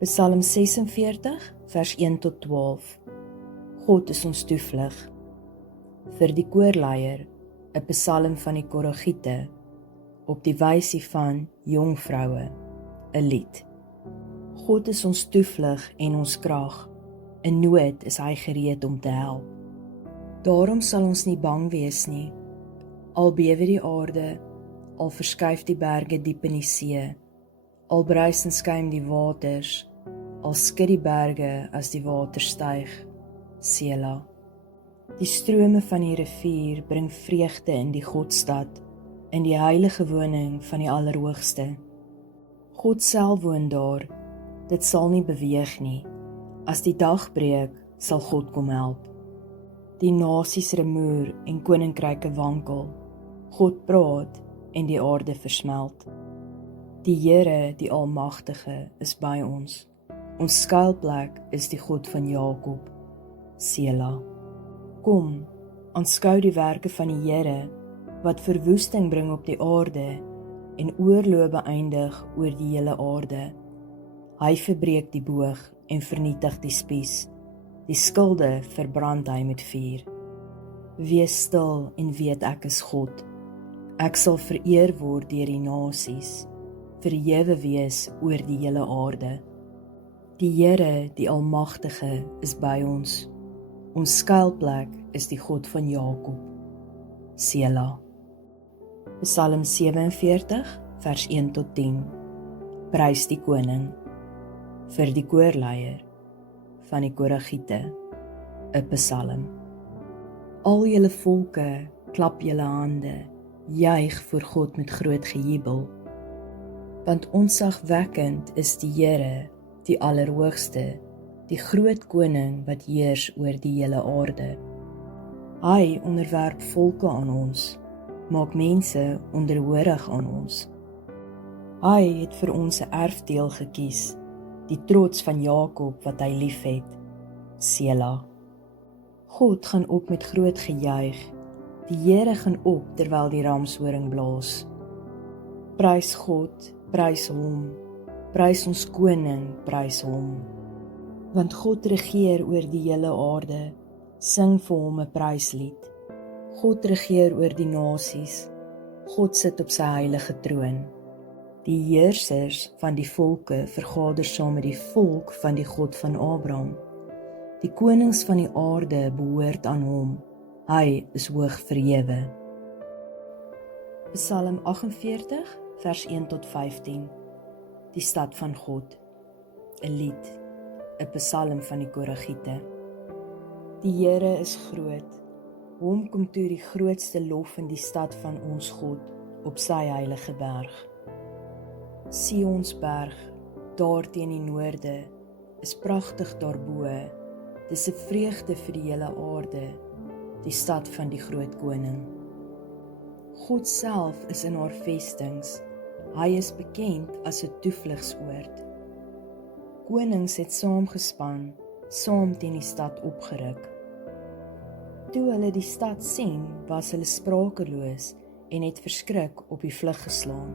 Psalm 46, vers 1 tot 12. God is ons toevlug. Vir die koorleier, 'n psalm van die Koragiete, op die wysie van jong vroue, 'n lied. God is ons toevlug en ons krag, in nood is hy gereed om te help. Daarom sal ons nie bang wees nie, al bewe die aarde, al verskuif die berge diep in die see, al bruis en skuim die waters, al skud die berge as die water styg, Sela. Die strome van die rivier bring vreugde in die Godstad, in die heilige woning van die Allerhoogste. God self woon daar, dit sal nie beweeg nie. As die dag breek, sal God kom help. Die nasies rumoer en koninkryke wankel. God praat en die aarde versmelt. Die Here, die Almagtige, is by ons. Ons skuilplek is die God van Jakob, Sela. Kom, aanskou die werke van die Here, wat verwoesting bring op die aarde en oorlog beëindig oor die hele aarde. Hy verbreek die boog en vernietig die spies. Die skilde verbrand hy met vuur. Wees stil en weet ek is God. Ek sal vereer word deur die nasies, verhewe wees oor die hele aarde. Die Here, die Almagtige, is by ons. Ons skuilplek is die God van Jakob, Sela. Psalm 47, vers 1 tot 10. Prys die koning. Vir die koorleier van die Koragiete, 'n psalm. Al julle volke, klap julle hande, juig voor God met groot gejubel. Want ontzagwekkend is die Here, die Allerhoogste, die groot koning wat heers oor die hele aarde. Hy onderwerp volke aan ons, maak mense onderhoorig aan ons. Hy het vir ons 'n erfdeel gekies, die trots van Jakob wat hy liefhet, Sela. God gaan op met groot gejuig, die Here gaan op terwyl die ramshoring blaas. Prys God, prys hom, prys ons koning, prys hom. Want God regeer oor die hele aarde, sing vir hom 'n pryslied. God regeer oor die nasies, God sit op sy heilige troon. Die heersers van die volke vergader saam met die volk van die God van Abraham. Die konings van die aarde behoort aan hom, hy is hoog verhewe. Psalm 48, vers 1 tot 15. Die stad van God, 'n lied, 'n psalm van die Koragiete. Die Here is groot, hom kom toe die grootste lof in die stad van ons God, op sy heilige berg. Sionsberg, daar teen die noorde, is pragtig daarbo, dis 'n vreugde vir die hele aarde, die stad van die groot koning. God self is in haar vestings, hy is bekend as 'n toevlugsoord. Konings het saamgespan, saam teen die stad opgeruk. Toe hulle die stad sien, was hulle sprakeloos en het verskrik op die vlug geslaan.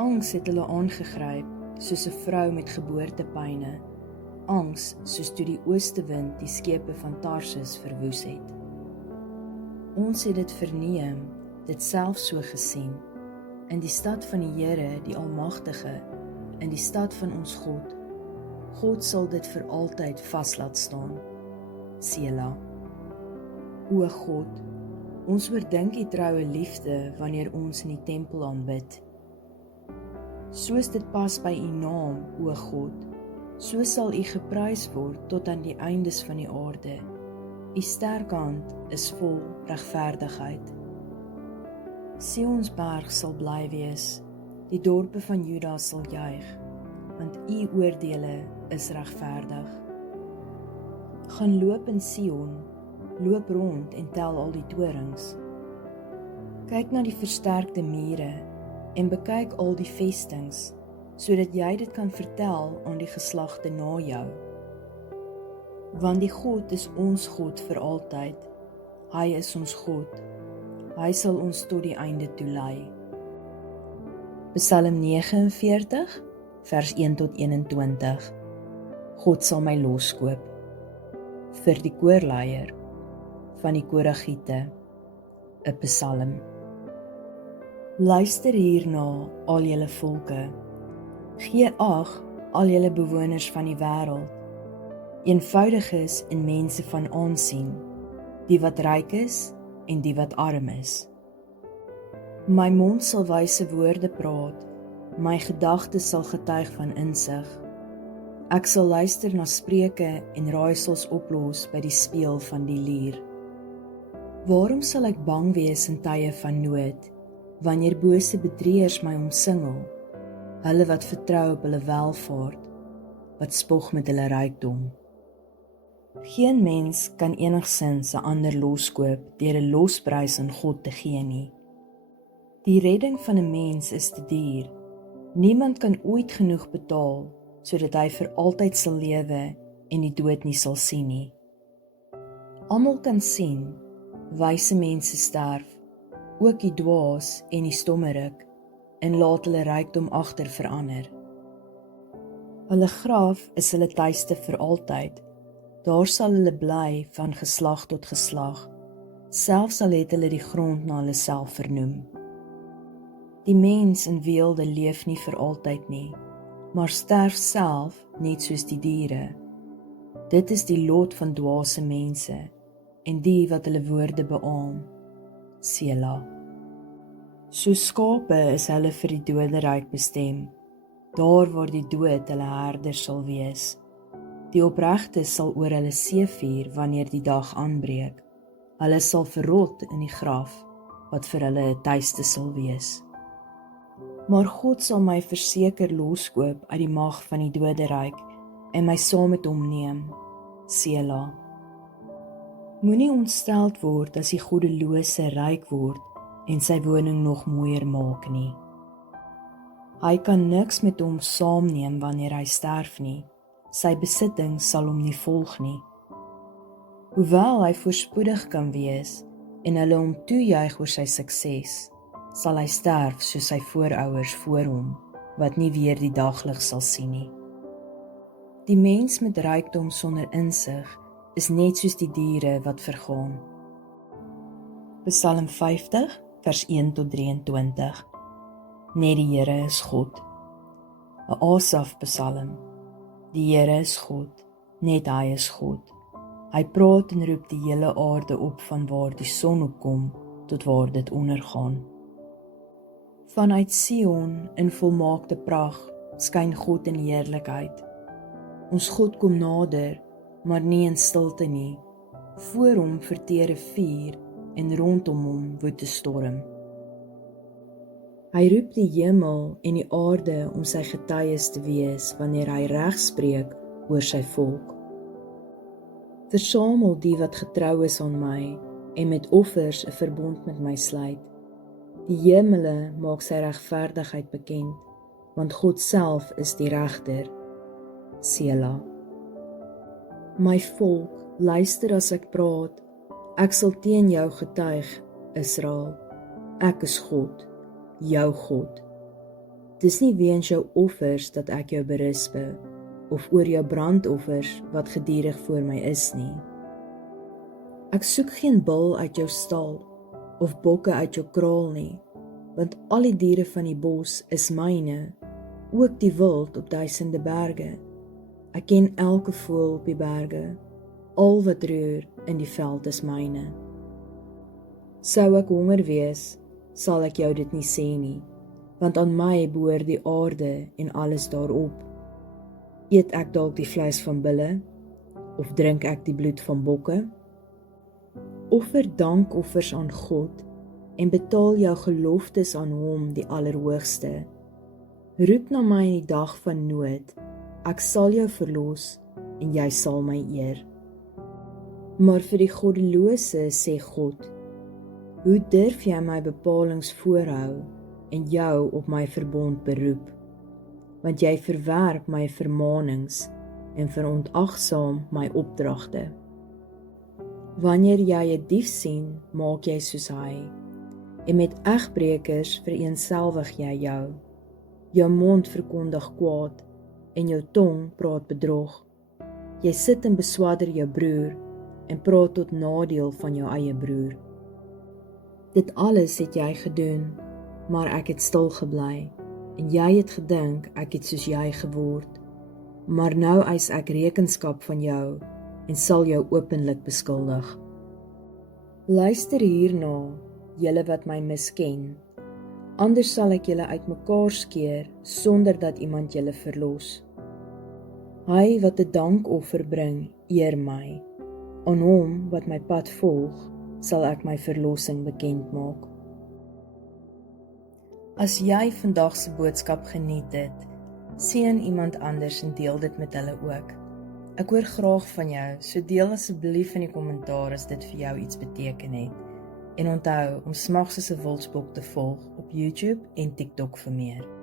Angs het hulle aangegryp, soos 'n vrou met geboortepyne, angs soos toe die oostewind die skepe van Tarsus verwoes het. Ons het dit verneem, dit self so gesien, in die stad van die Here, die Almagtige, in die stad van ons God. God sal dit vir altyd vas laat staan, Sela. O God, ons oordink die troue liefde wanneer ons in die tempel aanbid. Soos dit pas by u naam, o God, so sal u geprys word tot aan die eindes van die aarde. U sterke hand is vol regverdigheid. Sionsberg sal bly wees, die dorpe van Juda sal juig, want u oordeele is regverdig. Gaan loop in Sion, loop rond en tel al die torings. Kyk na die versterkte mure en bekyk al die vestings, sodat jy dit kan vertel aan die geslagte na jou. Want die God is ons God vir altyd, hy is ons God, hy sal ons tot die einde toe lei. Psalm 49, vers 1 tot 21. God sal my loskoop. Vir die koorleier van die Koragiete, 'n psalm. Luister hierna, al julle volke. Gee ag, al julle bewoners van die wêreld, eenvoudiges en mense van aansien, die wat ryk is en die wat arm is. My mond sal wyse woorde praat, my gedagtes sal getuig van insig. Ek sal luister na spreuke en raaisels oplos by die speel van die lier. Waarom sal ek bang wees in tye van nood, wanneer bose bedrieërs my omsingel, hulle wat vertrou op hulle welvaart, wat spog met hulle rykdom? Geen mens kan enigsins 'n ander loskoop deur 'n losprys aan God te gee nie. Die redding van 'n mens is te duur. Niemand kan ooit genoeg betaal, sodat hy vir altyd sal lewe en die dood nie sal sien nie. Almal kan sien, wyse mense sterf, ook die dwaas en die stommerik, en laat hulle rykdom agter verander. Hulle graf is hulle tuiste vir altyd, daar sal hulle bly van geslag tot geslag, selfs al het hulle die grond na hulle self vernoem. Die mens in weelde leef nie vir altyd nie, maar sterf self net soos die diere. Dit is die lot van dwaase mense, en die wat hulle woorde beaam. Sela. So skape is hulle vir die doderyk bestem, daar waar die dood hulle herder sal wees. Die opregte sal oor hulle seevier wanneer die dag aanbreek. Hulle sal verrot in die graf, wat vir hulle 'n tuiste sal wees. Maar God sal my verseker loskoop uit die mag van die doderyk en my saam met hom neem. Sela. Moenie ontsteld word as die goddelose ryk word en sy woning nog mooier maak nie. Hy kan niks met hom saamneem wanneer hy sterf nie. Sy besitting sal hom nie volg nie. Hoewel hy voorspoedig kan wees en hulle hom toejuig oor sy sukses, sal hy sterf soos sy voorouers voor hom, wat nie weer die daglig sal sien nie. Die mens met rykdom sonder insig is net soos die diere wat vergaan. Psalm 50, vers 1 tot 23. Net die Here is God. 'n Asaf psalm. Die Here is God, net hy is God. Hy praat en roep die hele aarde op van waar die son opkom tot waar dit ondergaan. Vanuit Sion in volmaakte pragt skyn God in heerlikheid. Ons God kom nader, maar nie in stilte nie. Voor hom verteer 'n vuur en rondom hom woed 'n storm. Hy roep die hemel en die aarde om sy getuies te wees wanneer hy reg spreek oor sy volk. Versamel die wat getrou is aan my en met offers 'n verbond met my sluit. Die hemele maak sy regverdigheid bekend, want God self is die regter. Sela. My volk, luister as ek praat, ek sal teen jou getuig, Israel. Ek is God, jou God. Dis nie weens jou offers dat ek jou berispe, of oor jou brandoffers wat gedurig voor my is nie. Ek soek geen bul uit jou stal, of bokke uit jou kraal nie, want al die diere van die bos is myne, ook die wild op duisende berge. Ek ken elke voël op die berge, al wat roer in die veld is myne. Sou ek honger wees, sal ek jou dit nie sê nie, want aan my behoort die aarde en alles daarop. Eet ek dalk die vleis van bulle, of drink ek die bloed van bokke? Offer dankoffers aan God, en betaal jou geloftes aan hom die Allerhoogste. Roep na my in die dag van nood, ek sal jou verlos, en jy sal my eer. Maar vir die goddelose sê God, hoe durf jy my bepalings voorhou, en jou op my verbond beroep? Want jy verwerp my vermaanings, en verontagsaam my opdragte. Wanneer jy 'n dief sien, maak jy soos hy, en met egbrekers vereenselwig jy jou. Jou mond verkondig kwaad en jou tong praat bedrog. Jy sit en beswadder jou broer en praat tot nadeel van jou eie broer. Dit alles het jy gedoen, maar ek het stil gebly en jy het gedink ek het soos jy geword. Maar nou eis ek rekenskap van jou en sal jou openlik beskuldig. Luister hierna, julle wat my misken. Anders sal ek julle uitmekaar skeer sonder dat iemand julle verlos. Hy wat 'n dankoffer bring, eer my. Aan hom wat my pad volg, sal ek my verlossing bekend maak. As jy vandag se boodskap geniet het, seën iemand anders en deel dit met hulle ook. Ek hoor graag van jou, so deel asseblief in die kommentaar as dit vir jou iets beteken het. En onthou om Smags soos 'n Wildsbok te volg op YouTube en TikTok vir meer.